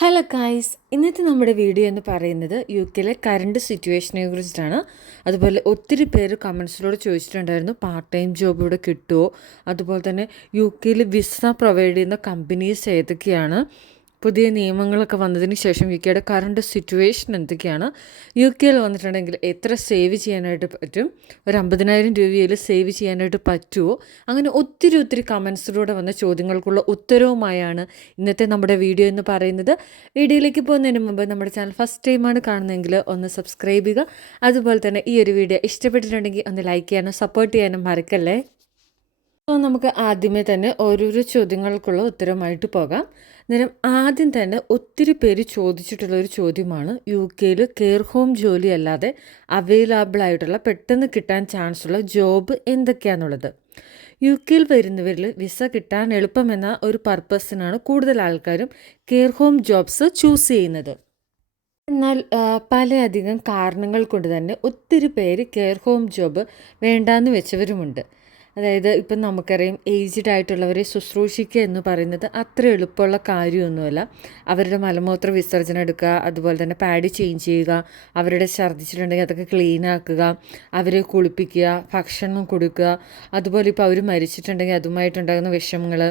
Hello guys ഇന്നത്തെ നമ്മുടെ video എന്ന് പറയുന്നത് യു കെയിലെ കറണ്ട് സിറ്റുവേഷനെ കുറിച്ചിട്ടാണ്. അതുപോലെ ഒത്തിരി പേര് കമൻസിലൂടെ ചോദിച്ചിട്ടുണ്ടായിരുന്നു പാർട്ട് ടൈം ജോബ് ഇവിടെ കിട്ടുമോ അതുപോലെ തന്നെ യു കെയിൽ വിസ പ്രൊവൈഡ് ചെയ്യുന്ന കമ്പനീസ് ഏതൊക്കെയാണ്? പുതിയ നിയമങ്ങളൊക്കെ വന്നതിന് ശേഷം യു കെയുടെ കറണ്ട് സിറ്റുവേഷൻ എന്തൊക്കെയാണ്? യു കെയിൽ വന്നിട്ടുണ്ടെങ്കിൽ എത്ര സേവ് ചെയ്യാനായിട്ട് പറ്റും? ഒരു അമ്പതിനായിരം രൂപയിൽ സേവ് ചെയ്യാനായിട്ട് പറ്റുമോ അങ്ങനെ ഒത്തിരി ഒത്തിരി കമൻസിലൂടെ വന്ന ചോദ്യങ്ങൾക്കുള്ള ഉത്തരവുമായാണ് ഇന്നത്തെ നമ്മുടെ വീഡിയോ എന്ന് പറയുന്നത്. വീഡിയോയിലേക്ക് പോകുന്നതിന് മുമ്പ് നമ്മുടെ ചാനൽ ഫസ്റ്റ് ടൈമാണ് കാണുന്നതെങ്കിൽ ഒന്ന് സബ്സ്ക്രൈബ് ചെയ്യുക. അതുപോലെ തന്നെ ഈ ഒരു വീഡിയോ ഇഷ്ടപ്പെട്ടിട്ടുണ്ടെങ്കിൽ ഒന്ന് ലൈക്ക് ചെയ്യാനും സപ്പോർട്ട് ചെയ്യാനും മറക്കല്ലേ? അപ്പോൾ നമുക്ക് ആദ്യമേ തന്നെ ഓരോരോ ചോദ്യങ്ങൾക്കുള്ള ഉത്തരമായിട്ട് പോകാം. അന്നേരം ആദ്യം തന്നെ ഒത്തിരി പേര് ചോദിച്ചിട്ടുള്ള ഒരു ചോദ്യമാണ്. യു കെയിൽ കെയർ ഹോം ജോലി അല്ലാതെ അവൈലബിൾ ആയിട്ടുള്ള പെട്ടെന്ന് കിട്ടാൻ ചാൻസ് ഉള്ള ജോബ് എന്തൊക്കെയാണുള്ളത് യു കെയിൽ വരുന്നവരിൽ വിസ കിട്ടാൻ എളുപ്പമെന്ന ഒരു പർപ്പസിനാണ് കൂടുതൽ ആൾക്കാരും കെയർ ഹോം ജോബ്സ് ചൂസ് ചെയ്യുന്നത്. എന്നാൽ പലയധികം കാരണങ്ങൾ കൊണ്ട് തന്നെ ഒത്തിരി പേര് കെയർ ഹോം ജോബ് വേണ്ടാന്ന് വെച്ചവരുമുണ്ട്. അതായത് ഇപ്പം നമുക്കറിയാം ഏജ്ഡ് ആയിട്ടുള്ളവരെ ശുശ്രൂഷിക്കുക എന്ന് പറയുന്നത് അത്ര എളുപ്പമുള്ള കാര്യമൊന്നുമല്ല. അവരുടെ മലമൂത്ര വിസർജനം എടുക്കുക അതുപോലെ തന്നെ പാഡ് ചേഞ്ച് ചെയ്യുക അവരുടെ ഛർദ്ദിച്ചിട്ടുണ്ടെങ്കിൽ അതൊക്കെ ക്ലീൻ ആക്കുക അവരെ കുളിപ്പിക്കുക ഭക്ഷണം കൊടുക്കുക. അതുപോലെ ഇപ്പോൾ അവർ മരിച്ചിട്ടുണ്ടെങ്കിൽ അതുമായിട്ടുണ്ടാകുന്ന വിഷമങ്ങൾ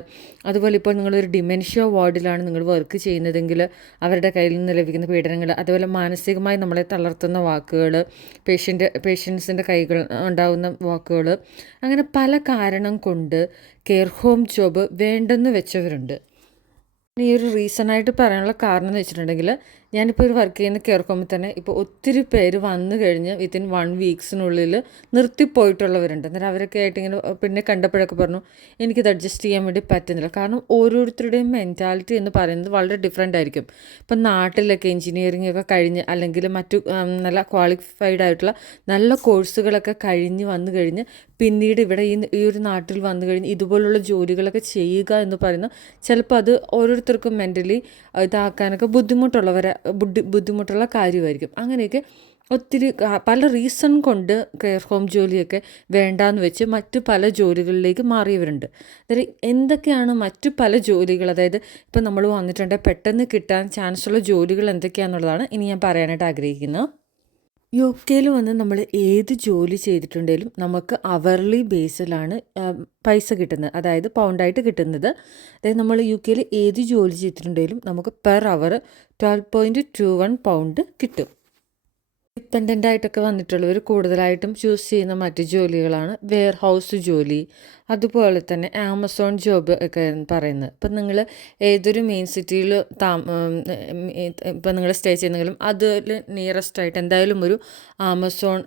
അതുപോലെ ഇപ്പോൾ നിങ്ങളൊരു ഡിമെൻഷ്യ വാർഡിലാണ് നിങ്ങൾ വർക്ക് ചെയ്യുന്നതെങ്കിൽ അവരുടെ കയ്യിൽ നിന്ന് ലഭിക്കുന്ന പീഡനങ്ങൾ അതുപോലെ മാനസികമായി നമ്മളെ തളർത്തുന്ന വാക്കുകൾ പേഷ്യന്റ് പേഷ്യൻസിന്റെ കൈകൾ ഉണ്ടാകുന്ന വാക്കുകൾ അങ്ങനെ പല കാരണം കൊണ്ട് കെയർ ഹോം ജോബ് വേണ്ടെന്ന് വെച്ചവരുണ്ട്. ഈ ഒരു റീസണായിട്ട് പറയാനുള്ള കാരണം എന്ന് വെച്ചിട്ടുണ്ടെങ്കിൽ ഞാനിപ്പോൾ ഒരു വർക്ക് ചെയ്യുന്ന കെയർ തന്നെ ഇപ്പോൾ ഒത്തിരി പേര് വന്നു കഴിഞ്ഞ് വിത്തിൻ വൺ വീക്സിനുള്ളിൽ നിർത്തിപ്പോയിട്ടുള്ളവരുണ്ട്. അന്നേരം അവരൊക്കെ ആയിട്ട് ഇങ്ങനെ പിന്നെ കണ്ടപ്പോഴൊക്കെ പറഞ്ഞു എനിക്കിത് അഡ്ജസ്റ്റ് ചെയ്യാൻ വേണ്ടി പറ്റുന്നില്ല. കാരണം ഓരോരുത്തരുടെയും മെന്റാലിറ്റി എന്ന് പറയുന്നത് വളരെ ഡിഫറെന്റ് ആയിരിക്കും. ഇപ്പം നാട്ടിലൊക്കെ എഞ്ചിനീയറിംഗ് ഒക്കെ കഴിഞ്ഞ് അല്ലെങ്കിൽ മറ്റു നല്ല ക്വാളിഫൈഡ് ആയിട്ടുള്ള നല്ല കോഴ്സുകളൊക്കെ കഴിഞ്ഞ് വന്നു കഴിഞ്ഞ് പിന്നീട് ഇവിടെ ഈ ഈ ഒരു നാട്ടിൽ വന്നു കഴിഞ്ഞ് ഇതുപോലുള്ള ജോലികളൊക്കെ ചെയ്യുക എന്ന് പറയുന്ന ചിലപ്പോൾ അത് ഓരോരുത്തർക്കും മെന്റലി ഇതാക്കാനൊക്കെ ബുദ്ധിമുട്ടുള്ളവരെ ബുദ്ധി ബുദ്ധിമുട്ടുള്ള കാര്യമായിരിക്കും. അങ്ങനെയൊക്കെ ഒത്തിരി പല റീസൺ കൊണ്ട് കെയർ ഹോം ജോലിയൊക്കെ വേണ്ടാന്ന് വെച്ച് മറ്റു പല ജോലികളിലേക്ക് മാറിയവരുണ്ട്. അതായത് എന്തൊക്കെയാണ് മറ്റു പല ജോലികൾ? അതായത് ഇപ്പം നമ്മൾ വന്നിട്ടുണ്ടെങ്കിൽ പെട്ടെന്ന് കിട്ടാൻ ചാൻസുള്ള ജോലികൾ എന്തൊക്കെയാണെന്നുള്ളതാണ് ഇനി ഞാൻ പറയാനായിട്ട് ആഗ്രഹിക്കുന്നത്. യു കെയിൽ വന്ന് നമ്മൾ ഏത് ജോലി ചെയ്തിട്ടുണ്ടെങ്കിലും നമുക്ക് അവർലി ബേസിലാണ് പൈസ കിട്ടുന്നത്. അതായത് പൗണ്ടായിട്ട് കിട്ടുന്നത്. അതായത് നമ്മൾ യു കെയിൽ ഏത് ജോലി ചെയ്തിട്ടുണ്ടെങ്കിലും നമുക്ക് per hour twelve point two one pound കിട്ടും. ഡിപ്പെൻഡന്റ് ആയിട്ടൊക്കെ വന്നിട്ടുള്ളവർ കൂടുതലായിട്ടും ചൂസ് ചെയ്യുന്ന മറ്റ് ജോലികളാണ് വെയർ ഹൗസ് ജോലി അതുപോലെ തന്നെ ആമസോൺ ജോബ് ഒക്കെ പറയുന്നത്. ഇപ്പം നിങ്ങൾ ഏതൊരു മെയിൻ സിറ്റിയിൽ താ ഇപ്പം നിങ്ങൾ സ്റ്റേ ചെയ്യുന്നെങ്കിലും അതിൽ നിയറസ്റ്റ് ആയിട്ട് എന്തായാലും ഒരു ആമസോൺ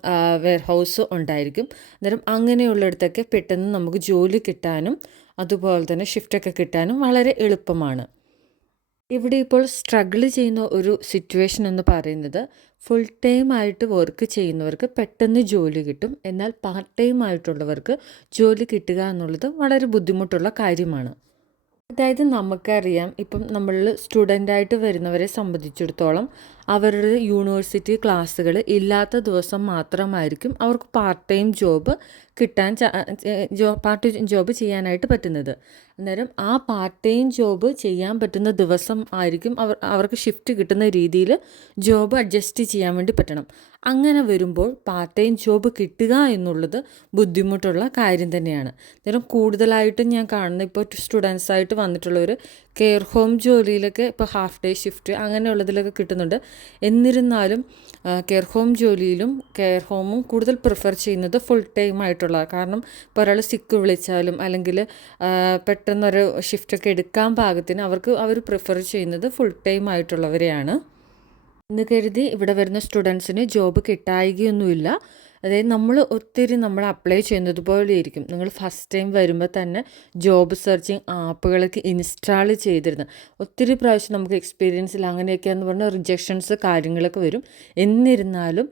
വെയർ ഹൗസ് ഉണ്ടായിരിക്കും. അന്നേരം അങ്ങനെയുള്ളിടത്തൊക്കെ പെട്ടെന്ന് നമുക്ക് ജോലി കിട്ടാനും അതുപോലെ തന്നെ ഷിഫ്റ്റൊക്കെ കിട്ടാനും വളരെ എളുപ്പമാണ്. ഇവിടെ ഇപ്പോൾ സ്ട്രഗിൾ ചെയ്യുന്ന ഒരു സിറ്റുവേഷൻ എന്ന് പറയുന്നത് ഫുൾ ടൈം ആയിട്ട് വർക്ക് ചെയ്യുന്നവർക്ക് പെട്ടെന്ന് ജോലി കിട്ടും. എന്നാൽ പാർട്ട് ടൈം ആയിട്ടുള്ളവർക്ക് ജോലി കിട്ടുക എന്നുള്ളത് വളരെ ബുദ്ധിമുട്ടുള്ള കാര്യമാണ്. അതായത് നമുക്കറിയാം ഇപ്പം നമ്മൾ സ്റ്റുഡന്റായിട്ട് വരുന്നവരെ സംബന്ധിച്ചിടത്തോളം അവരുടെ യൂണിവേഴ്സിറ്റി ക്ലാസ്സുകൾ ഇല്ലാത്ത ദിവസം മാത്രമായിരിക്കും അവർക്ക് പാർട്ട് ടൈം ജോബ് കിട്ടാൻ ജോ പാർട്ട് ജോബ് ചെയ്യാനായിട്ട് പറ്റുന്നത്. അന്നേരം ആ പാർട്ട് ടൈം ജോബ് ചെയ്യാൻ പറ്റുന്ന ദിവസം ആയിരിക്കും അവർ അവർക്ക് ഷിഫ്റ്റ് കിട്ടുന്ന രീതിയിൽ ജോബ് അഡ്ജസ്റ്റ് ചെയ്യാൻ വേണ്ടി പറ്റണം. അങ്ങനെ വരുമ്പോൾ പാർട്ട് ടൈം ജോബ് കിട്ടുക എന്നുള്ളത് ബുദ്ധിമുട്ടുള്ള കാര്യം തന്നെയാണ്. അന്നേരം കൂടുതലായിട്ടും ഞാൻ കാണുന്ന ഇപ്പോൾ സ്റ്റുഡൻസായിട്ട് വന്നിട്ടുള്ളവർ കെയർ ഹോം ജോലിയിലൊക്കെ ഇപ്പോൾ ഹാഫ് ഡേ ഷിഫ്റ്റ് അങ്ങനെയുള്ളതിലൊക്കെ കിട്ടുന്നുണ്ട്. എന്നിരുന്നാലും കെയർ ഹോം ജോലിയിലും കെയർ ഹോമും കൂടുതൽ പ്രിഫർ ചെയ്യുന്നത് ഫുൾ ടൈം ആയിട്ടുള്ള കാരണം ഇപ്പോൾ ഒരാൾ സിക്ക് വിളിച്ചാലും അല്ലെങ്കിൽ പെട്ടെന്നൊരു ഷിഫ്റ്റൊക്കെ എടുക്കാൻ പാകത്തിന് അവർക്ക് അവർ പ്രിഫർ ചെയ്യുന്നത് ഫുൾ ടൈം ആയിട്ടുള്ളവരെയാണ്. എന്ന് കരുതി ഇവിടെ വരുന്ന സ്റ്റുഡൻസിന് ജോബ് കിട്ടായികയൊന്നുമില്ല. അതായത് നമ്മൾ ഒത്തിരി നമ്മൾ അപ്ലൈ ചെയ്യുന്നത് പോലെ ഇരിക്കും നിങ്ങൾ ഫസ്റ്റ് ടൈം വരുമ്പോൾ തന്നെ ജോബ് സെർച്ചിങ് ആപ്പുകളൊക്കെ ഇൻസ്റ്റാൾ ചെയ്തിരുന്നത്. ഒത്തിരി പ്രാവശ്യം നമുക്ക് എക്സ്പീരിയൻസിൽ അങ്ങനെയൊക്കെയാന്ന് പറഞ്ഞാൽ റിജക്ഷൻസ് കാര്യങ്ങളൊക്കെ വരും. എന്നിരുന്നാലും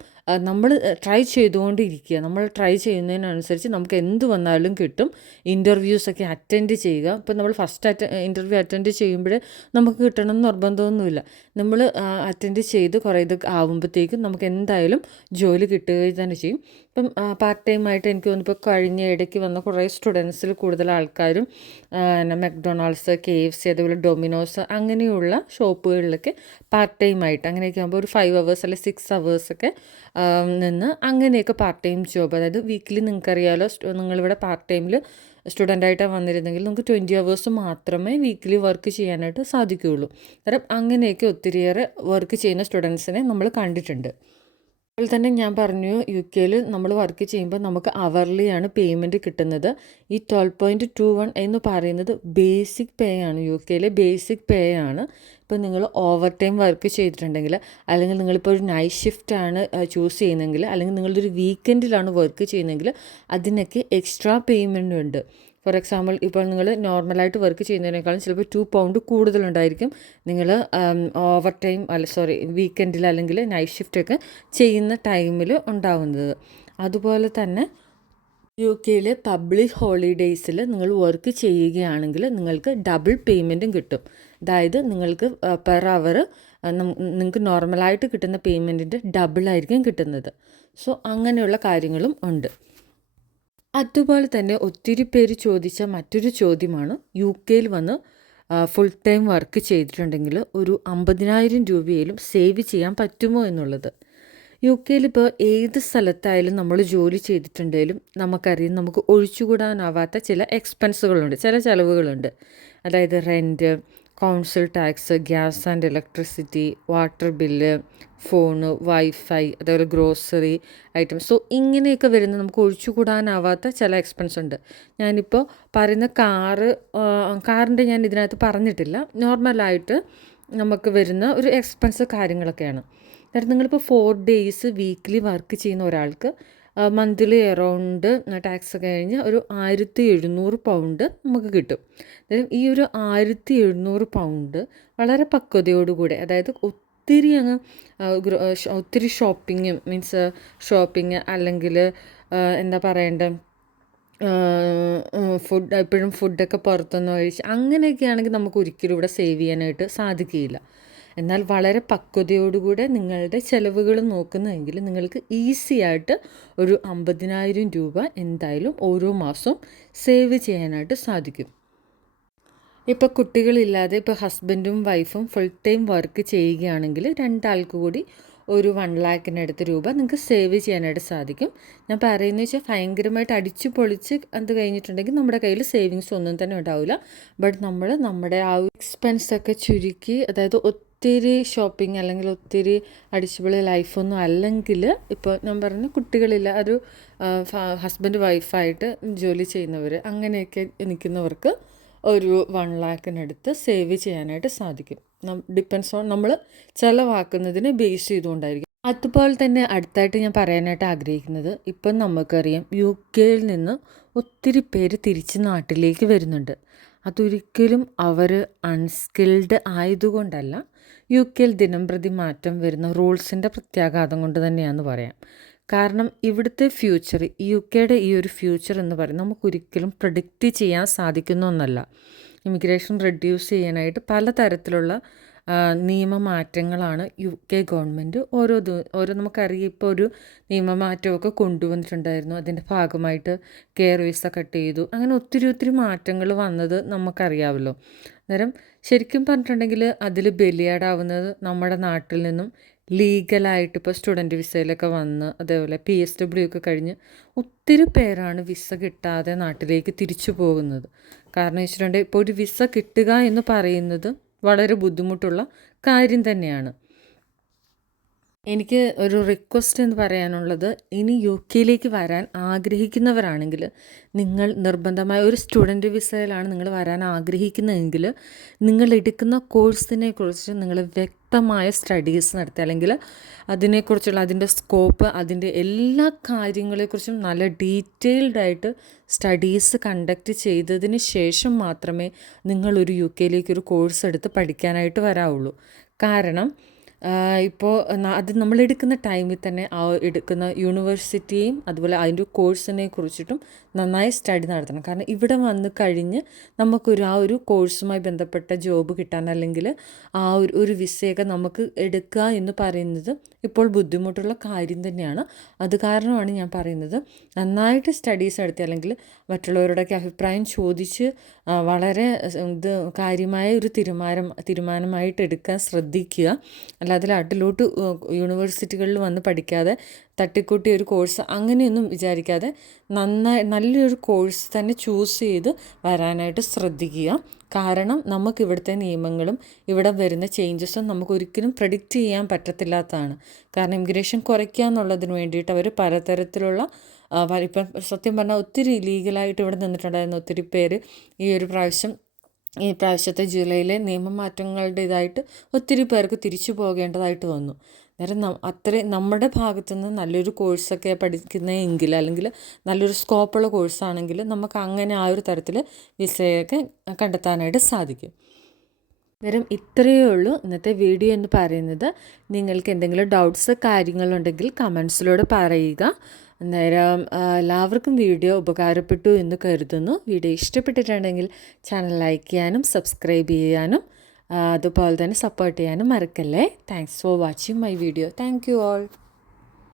നമ്മൾ ട്രൈ ചെയ്തുകൊണ്ടിരിക്കുക. നമ്മൾ ട്രൈ ചെയ്യുന്നതിനനുസരിച്ച് നമുക്ക് എന്ത് വന്നാലും കിട്ടും. ഇന്റർവ്യൂസൊക്കെ അറ്റൻഡ് ചെയ്യുക. ഇപ്പം നമ്മൾ ഫസ്റ്റ് അറ്റ ഇന്റർവ്യൂ അറ്റൻഡ് ചെയ്യുമ്പോൾ നമുക്ക് കിട്ടണം എന്ന് നിർബന്ധമൊന്നുമില്ല. നമ്മൾ അറ്റൻഡ് ചെയ്ത് കുറേ ഇത് ആകുമ്പോഴത്തേക്കും നമുക്ക് എന്തായാലും ജോലി കിട്ടുക തന്നെ ചെയ്യും. ഇപ്പം പാർട്ട് ടൈം ആയിട്ട് എനിക്ക് തോന്നുന്നു ഇപ്പോൾ കഴിഞ്ഞ ഇടയ്ക്ക് വന്ന കുറേ സ്റ്റുഡൻസിൽ കൂടുതൽ ആൾക്കാരും മെക്ഡൊണാൾഡ്സ് കെ എഫ് സി അതുപോലെ ഡൊമിനോസ് അങ്ങനെയുള്ള ഷോപ്പുകളിലൊക്കെ പാർട്ട് ടൈം ആയിട്ട് അങ്ങനെയൊക്കെ ആകുമ്പോൾ ഒരു ഫൈവ് അവേഴ്സ് അല്ലെങ്കിൽ സിക്സ് അവേഴ്സൊക്കെ നിന്ന് അങ്ങനെയൊക്കെ പാർട്ട് ടൈം ജോബ് അതായത് വീക്കിലി നിങ്ങൾക്കറിയാലോ നിങ്ങളിവിടെ പാർട്ട് ടൈമിൽ സ്റ്റുഡന്റായിട്ടാണ് വന്നിരുന്നെങ്കിൽ നമുക്ക് ട്വന്റി അവേഴ്സ് മാത്രമേ വീക്കിലി വർക്ക് ചെയ്യാനായിട്ട് സാധിക്കുകയുള്ളൂ. കാരണം അങ്ങനെയൊക്കെ ഒത്തിരിയേറെ വർക്ക് ചെയ്യുന്ന സ്റ്റുഡൻസിനെ നമ്മൾ കണ്ടിട്ടുണ്ട്. അതുപോലെ തന്നെ ഞാൻ പറഞ്ഞു യു കെയിൽ നമ്മൾ വർക്ക് ചെയ്യുമ്പോൾ നമുക്ക് അവർലിയാണ് പേയ്മെന്റ് കിട്ടുന്നത്. ഈ ട്വൽവ് പോയിന്റ് ടു വൺ എന്ന് പറയുന്നത് ബേസിക് പേ ആണ്. യു കെയിലെ ബേസിക് പേ ആണ്. ഇപ്പോൾ നിങ്ങൾ ഓവർ ടൈം വർക്ക് ചെയ്തിട്ടുണ്ടെങ്കിൽ അല്ലെങ്കിൽ നിങ്ങളിപ്പോൾ ഒരു നൈറ്റ് ഷിഫ്റ്റ് ആണ് ചൂസ് ചെയ്യുന്നതെങ്കിൽ അല്ലെങ്കിൽ നിങ്ങളൊരു വീക്കെൻഡിലാണ് വർക്ക് ചെയ്യുന്നതെങ്കിൽ അതിനൊക്കെ എക്സ്ട്രാ പേയ്മെന്റ് ഉണ്ട്. ഫോർ എക്സാമ്പിൾ ഇപ്പോൾ നിങ്ങൾ നോർമലായിട്ട് വർക്ക് ചെയ്യുന്നതിനേക്കാളും ചിലപ്പോൾ ടു പൗണ്ട് കൂടുതലുണ്ടായിരിക്കും നിങ്ങൾ ഓവർ ടൈം അല്ല സോറി വീക്കെൻഡിൽ അല്ലെങ്കിൽ നൈറ്റ് ഷിഫ്റ്റൊക്കെ ചെയ്യുന്ന ടൈമിൽ ഉണ്ടാവുന്നത്. അതുപോലെ തന്നെ യു കെയിലെ പബ്ലിക് ഹോളിഡേയ്സിൽ നിങ്ങൾ വർക്ക് ചെയ്യുകയാണെങ്കിൽ നിങ്ങൾക്ക് ഡബിൾ പേയ്മെന്റും കിട്ടും. അതായത് നിങ്ങൾക്ക് പെർ അവർ നിങ്ങൾക്ക് നോർമലായിട്ട് കിട്ടുന്ന പേയ്മെന്റിന്റെ ഡബിളായിരിക്കും കിട്ടുന്നത്. സോ അങ്ങനെയുള്ള കാര്യങ്ങളും ഉണ്ട്. അതുപോലെ തന്നെ ഒത്തിരി പേര് ചോദിച്ച മറ്റൊരു ചോദ്യമാണ്. യു കെയിൽ വന്ന് ഫുൾ ടൈം വർക്ക് ചെയ്തിട്ടുണ്ടെങ്കിൽ ഒരു അമ്പതിനായിരം രൂപയിലും സേവ് ചെയ്യാൻ പറ്റുമോ എന്നുള്ളത്. യു കെയിൽ ഇപ്പോൾ ഏത് സ്ഥലത്തായാലും നമ്മൾ ജോലി ചെയ്തിട്ടുണ്ടെങ്കിലും നമുക്കറിയാം നമുക്ക് ഒഴിച്ചുകൂടാനാവാത്ത ചില എക്സ്പെൻസുകളുണ്ട് ചില ചിലവുകളുണ്ട്. അതായത് rent council tax gas and electricity water bill phone wifi അതേപോലെ ഗ്രോസറി ഐറ്റംസ്. സോ ഇങ്ങനെയൊക്കെ വരുന്ന നമുക്ക് ഒഴിച്ചുകൂടാനാവാത്ത ചില എക്സ്പെൻസ് ഉണ്ട്. ഞാനിപ്പോൾ പറയുന്ന കാറ് കാറിന്റെ ഞാൻ ഇതിനകത്ത് പറഞ്ഞിട്ടില്ല. നോർമലായിട്ട് നമുക്ക് വരുന്ന ഒരു എക്സ്പെൻസ് കാര്യങ്ങളൊക്കെയാണ്. അതായത് നിങ്ങളിപ്പോൾ ഫോർ ഡേയ്സ് വീക്ക്ലി വർക്ക് ചെയ്യുന്ന ഒരാൾക്ക് മന്ത്ലി എറൗണ്ട് ടാക്സ് കഴിഞ്ഞ് ഒരു ആയിരത്തി എഴുന്നൂറ് പൗണ്ട് നമുക്ക് കിട്ടും. ഈ ഒരു ആയിരത്തി എഴുന്നൂറ് പൗണ്ട് വളരെ പക്വതയോടുകൂടെ അതായത് ഒത്തിരി അങ്ങ് ഒത്തിരി ഷോപ്പിങ് മീൻസ് ഷോപ്പിങ് അല്ലെങ്കിൽ എന്താ പറയേണ്ട ഫുഡ് എപ്പോഴും ഫുഡൊക്കെ പുറത്തുനിന്ന് കഴിച്ച് അങ്ങനെയൊക്കെ ആണെങ്കിൽ നമുക്ക് ഒരിക്കലും ഇവിടെ സേവ് ചെയ്യാനായിട്ട് സാധിക്കുകയില്ല. എന്നാൽ വളരെ പക്വതയോടുകൂടെ നിങ്ങളുടെ ചിലവുകൾ നോക്കുന്നതെങ്കിൽ നിങ്ങൾക്ക് ഈസി ആയിട്ട് ഒരു അമ്പതിനായിരം രൂപ എന്തായാലും ഓരോ മാസവും സേവ് ചെയ്യാനായിട്ട് സാധിക്കും. ഇപ്പോൾ കുട്ടികളില്ലാതെ ഇപ്പോൾ ഹസ്ബൻഡും വൈഫും ഫുൾ ടൈം വർക്ക് ചെയ്യുകയാണെങ്കിൽ രണ്ടാൾക്ക് കൂടി ഒരു വൺ ലാക്കിനടുത്ത് രൂപ നിങ്ങൾക്ക് സേവ് ചെയ്യാനായിട്ട് സാധിക്കും. ഞാൻ പറയുന്നത് വെച്ചാൽ ഭയങ്കരമായിട്ട് അടിച്ചു പൊളിച്ച് അത് കഴിഞ്ഞിട്ടുണ്ടെങ്കിൽ നമ്മുടെ കയ്യിൽ സേവിങ്സ് ഒന്നും തന്നെ ഉണ്ടാവില്ല. ബട്ട് നമ്മൾ നമ്മുടെ ആ എക്സ്പെൻസൊക്കെ ചുരുക്കി അതായത് ഒത്തിരി ഷോപ്പിംഗ് അല്ലെങ്കിൽ ഒത്തിരി അടിച്ചുപൊളി ലൈഫൊന്നും അല്ലെങ്കിൽ ഇപ്പോൾ ഞാൻ പറഞ്ഞ കുട്ടികളില്ല ഒരു ഹസ്ബൻഡ് വൈഫായിട്ട് ജോലി ചെയ്യുന്നവർ അങ്ങനെയൊക്കെ നിൽക്കുന്നവർക്ക് ഒരു വൺ ലാക്കിനടുത്ത് സേവ് ചെയ്യാനായിട്ട് സാധിക്കും. ഡിപ്പെൻസ് ഓൺ നമ്മൾ ചിലവാക്കുന്നതിന് ബേസ് ചെയ്തുകൊണ്ടായിരിക്കും. അതുപോലെ തന്നെ അടുത്തായിട്ട് ഞാൻ പറയാനായിട്ട് ആഗ്രഹിക്കുന്നത് ഇപ്പം നമുക്കറിയാം യു കെയിൽ നിന്ന് ഒത്തിരി പേര് തിരിച്ച് നാട്ടിലേക്ക് വരുന്നുണ്ട്. അതൊരിക്കലും അവർ അൺസ്കിൽഡ് ആയതുകൊണ്ടല്ല യു കെയിൽ ദിനം പ്രതി മാറ്റം വരുന്ന റൂൾസിന്റെ പ്രത്യാഘാതം കൊണ്ട് തന്നെയാണെന്ന് പറയാം. കാരണം ഇവിടുത്തെ ഫ്യൂച്ചർ യു കെയുടെ ഈ ഒരു ഫ്യൂച്ചർ എന്ന് പറയുന്നത് നമുക്കൊരിക്കലും പ്രഡിക്റ്റ് ചെയ്യാൻ സാധിക്കുന്ന ഒന്നല്ല. ഇമിഗ്രേഷൻ റെഡ്യൂസ് ചെയ്യാനായിട്ട് പലതരത്തിലുള്ള നിയമമാറ്റങ്ങളാണ് യു കെ ഗവൺമെന്റ് ഓരോ ഓരോ നമുക്കറിയാം ഇപ്പോൾ ഒരു നിയമമാറ്റമൊക്കെ കൊണ്ടുവന്നിട്ടുണ്ടായിരുന്നു. അതിന്റെ ഭാഗമായിട്ട് കെയർ വിസ കട്ട് ചെയ്തു. അങ്ങനെ ഒത്തിരി ഒത്തിരി മാറ്റങ്ങൾ വന്നത് നമുക്കറിയാമല്ലോ അന്നേരം ശരിക്കും പറഞ്ഞിട്ടുണ്ടെങ്കിൽ അതിൽ ബലിയാടാവുന്നത് നമ്മുടെ നാട്ടിൽ നിന്നും ലീഗലായിട്ട് ഇപ്പോൾ സ്റ്റുഡന്റ് വിസയിലൊക്കെ വന്ന് അതേപോലെ പി എസ് ഡബ്ല്യു ഒക്കെ കഴിഞ്ഞ് ഒത്തിരി പേരാണ് വിസ കിട്ടാതെ നാട്ടിലേക്ക് തിരിച്ചു പോകുന്നത്. കാരണം വെച്ചിട്ടുണ്ടെങ്കിൽ ഇപ്പോൾ ഒരു വിസ കിട്ടുക എന്ന് പറയുന്നത് വളരെ ബുദ്ധിമുട്ടുള്ള കാര്യം തന്നെയാണ്. എനിക്ക് ഒരു റിക്വസ്റ്റ് എന്ന് പറയാനുള്ളത് ഇനി യു കെയിലേക്ക് വരാൻ ആഗ്രഹിക്കുന്നവരാണെങ്കിൽ നിങ്ങൾ നിർബന്ധമായ ഒരു സ്റ്റുഡന്റ് വിസയിലാണ് നിങ്ങൾ വരാൻ ആഗ്രഹിക്കുന്നതെങ്കിൽ നിങ്ങൾ എടുക്കുന്ന കോഴ്സിനെ കുറിച്ച് നിങ്ങൾ വ്യക്തമായ സ്റ്റഡീസ് നടത്തി. അല്ലെങ്കിൽ അതിനെക്കുറിച്ചുള്ള അതിന്റെ സ്കോപ്പ് അതിന്റെ എല്ലാ കാര്യങ്ങളെക്കുറിച്ചും നല്ല ഡീറ്റെയിൽഡായിട്ട് സ്റ്റഡീസ് കണ്ടക്ട് ചെയ്തതിന് ശേഷം മാത്രമേ നിങ്ങളൊരു യു കെയിലേക്ക് ഒരു കോഴ്സ് എടുത്ത് പഠിക്കാനായിട്ട് വരാവുള്ളൂ. കാരണം ഇപ്പോൾ അത് നമ്മളെടുക്കുന്ന ടൈമിൽ തന്നെ ആ എടുക്കുന്ന യൂണിവേഴ്സിറ്റിയും അതുപോലെ അതിന്റെ കോഴ്സിനെ കുറിച്ചിട്ടും നന്നായി സ്റ്റഡി നടത്തണം. കാരണം ഇവിടെ വന്ന് കഴിഞ്ഞ് നമുക്കൊരു ആ ഒരു കോഴ്സുമായി ബന്ധപ്പെട്ട ജോബ് കിട്ടാൻ അല്ലെങ്കിൽ ആ ഒരു ഒരു വിസയൊക്കെ നമുക്ക് എടുക്കുക എന്ന് പറയുന്നത് ഇപ്പോൾ ബുദ്ധിമുട്ടുള്ള കാര്യം തന്നെയാണ്. അത് കാരണമാണ് ഞാൻ പറയുന്നത്. നന്നായിട്ട് സ്റ്റഡീസ് നടത്തി അല്ലെങ്കിൽ മറ്റുള്ളവരോടൊക്കെ അഭിപ്രായം ചോദിച്ച് വളരെ ഇത് കാര്യമായ ഒരു തീരുമാനം തീരുമാനമായിട്ട് എടുക്കാൻ ശ്രദ്ധിക്കുക. അല്ലാതെ അടിലോട്ട് യൂണിവേഴ്സിറ്റികളിൽ വന്ന് പഠിക്കാതെ തട്ടിക്കൂട്ടി ഒരു കോഴ്സ് അങ്ങനെയൊന്നും വിചാരിക്കാതെ നന്നായി നല്ലൊരു കോഴ്സ് തന്നെ ചൂസ് ചെയ്ത് വരാനായിട്ട് ശ്രദ്ധിക്കുക. കാരണം നമുക്ക് ഇവിടുത്തെ നിയമങ്ങളും ഇവിടെ വരുന്ന ചേഞ്ചസും നമുക്ക് ഒരിക്കലും പ്രഡിക്റ്റ് ചെയ്യാൻ പറ്റത്തില്ലാത്തതാണ്. കാരണം ഇമിഗ്രേഷൻ കുറയ്ക്കുക എന്നുള്ളതിന് വേണ്ടിയിട്ട് അവർ പലതരത്തിലുള്ള ഇപ്പം സത്യം പറഞ്ഞാൽ ഒത്തിരി ലീഗലായിട്ട് ഇവിടെ നിന്നിട്ടുണ്ടായിരുന്ന ഒത്തിരി പേര് ഈ ഒരു പ്രാവശ്യം ഈ പ്രാവശ്യത്തെ ജൂലൈയിലെ നിയമമാറ്റങ്ങളുടെ ഇതായിട്ട് ഒത്തിരി പേർക്ക് തിരിച്ചു പോകേണ്ടതായിട്ട് വന്നു. നേരം ന അത്രയും നമ്മുടെ ഭാഗത്തു നിന്ന് നല്ലൊരു കോഴ്സൊക്കെ പഠിക്കുന്നതെങ്കിൽ അല്ലെങ്കിൽ നല്ലൊരു സ്കോപ്പുള്ള കോഴ്സാണെങ്കിൽ നമുക്ക് അങ്ങനെ ആ ഒരു തരത്തിൽ വിസയൊക്കെ കണ്ടെത്താനായിട്ട് സാധിക്കും. അന്നേരം ഇത്രയേ ഉള്ളൂ ഇന്നത്തെ വീഡിയോ എന്ന് പറയുന്നത്. നിങ്ങൾക്ക് എന്തെങ്കിലും ഡൗട്ട്സ് കാര്യങ്ങളുണ്ടെങ്കിൽ കമൻസിലൂടെ പറയുക. അന്നേരം എല്ലാവർക്കും വീഡിയോ ഉപകാരപ്പെട്ടു എന്ന് കരുതുന്നു. വീഡിയോ ഇഷ്ടപ്പെട്ടിട്ടുണ്ടെങ്കിൽ ചാനൽ ലൈക്ക് ചെയ്യാനും സബ്സ്ക്രൈബ് ചെയ്യാനും അതുപോലെ തന്നെ സപ്പോർട്ട് ചെയ്യാനും മറക്കല്ലേ? Thanks for watching my video thank you all